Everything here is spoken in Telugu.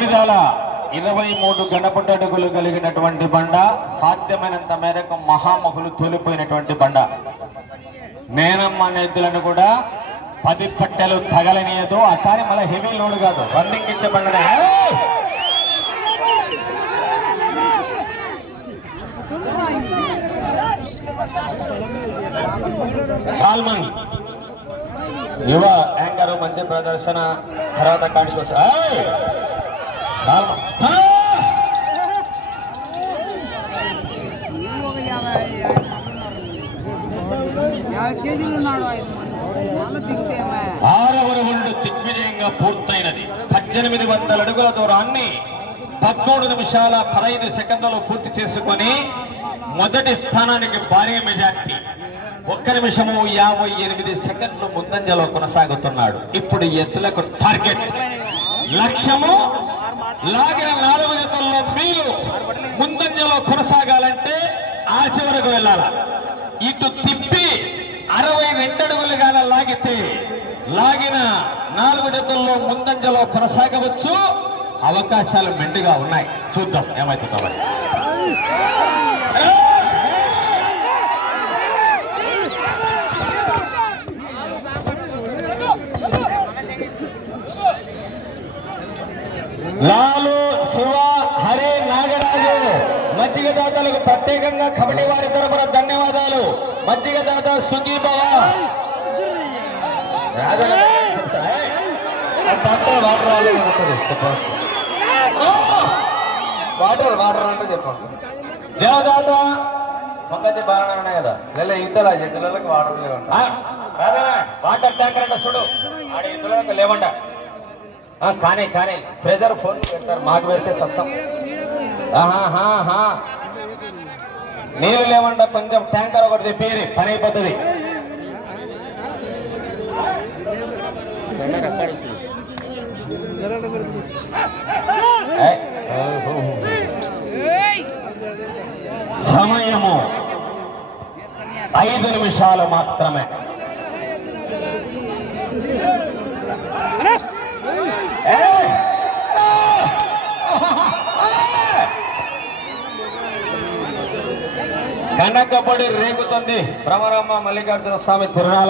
కొనిదాల 23 గణపటి అడుగులు కలిగినటువంటి బండ, సాధ్యమైనంత మేరకు మహామహులు తోలిపోయినటువంటి బండ. నేనమ్మ నేతులను కూడా 10 పట్టెలు తగలనీయదు. ఆ కానీ మళ్ళీ హెవీ లోడ్ కాదు, రన్నింగ్ ఇచ్చే బండనే. సాల్మన్ యువ యాంకర్ మంచి ప్రదర్శన తర్వాత కాడికి ఆరవ రౌండ్ దిగ్విజయంగా పూర్తయినది. 1800 అడుగుల దూరాన్ని 13 నిమిషాల 15 సెకండ్లలో పూర్తి చేసుకొని మొదటి స్థానానికి భారీ మెజార్టీ 1 నిమిషము 58 సెకండ్లు ముందంజలో కొనసాగుతున్నాడు. ఇప్పుడు ఎత్తులకు టార్గెట్ లక్ష్యము లాగిన 4 జతల్లో మీరు ముందంజలో కొనసాగాలంటే ఆ చివరకు వెళ్ళాల. ఇటు తిప్పి 62 అడుగులుగాన లాగితే లాగిన 4 జతల్లో ముందంజలో కొనసాగవచ్చు. అవకాశాలు మెండుగా ఉన్నాయి. చూద్దాం ఏమవుతుందో. లాలు, శివ, హరి, నాగరాజు మజ్జిగ దాతలకు ప్రత్యేకంగా కమిటీ వారి తరఫున ధన్యవాదాలు. మజ్జిగ దాత సుఖీభవ. వాటర్ అంటే చెప్పండి. జయదాత పంకజ బాగా ఉన్నాయి కదా, నెల ఈతలా ఎద్దులకు వాటర్ లేవంట. వాటర్ ట్యాంకర్ అంటే చూడు, ఆడ ఇతరులకు లేవంట. కానీ కానీ ప్రెజర్ ఫోన్ పెడతారు, మాకు పెడితే సత్సం. నీళ్ళు లేవంట, కొంచెం ట్యాంకర్ ఒకటి తెప్పేరి, పని అయిపోతుంది. సమయము 5 నిమిషాలు మాత్రమే. కనకబడి రేగుతుంది భ్రమరమ్మ మల్లికార్జున స్వామి తిరునాళ.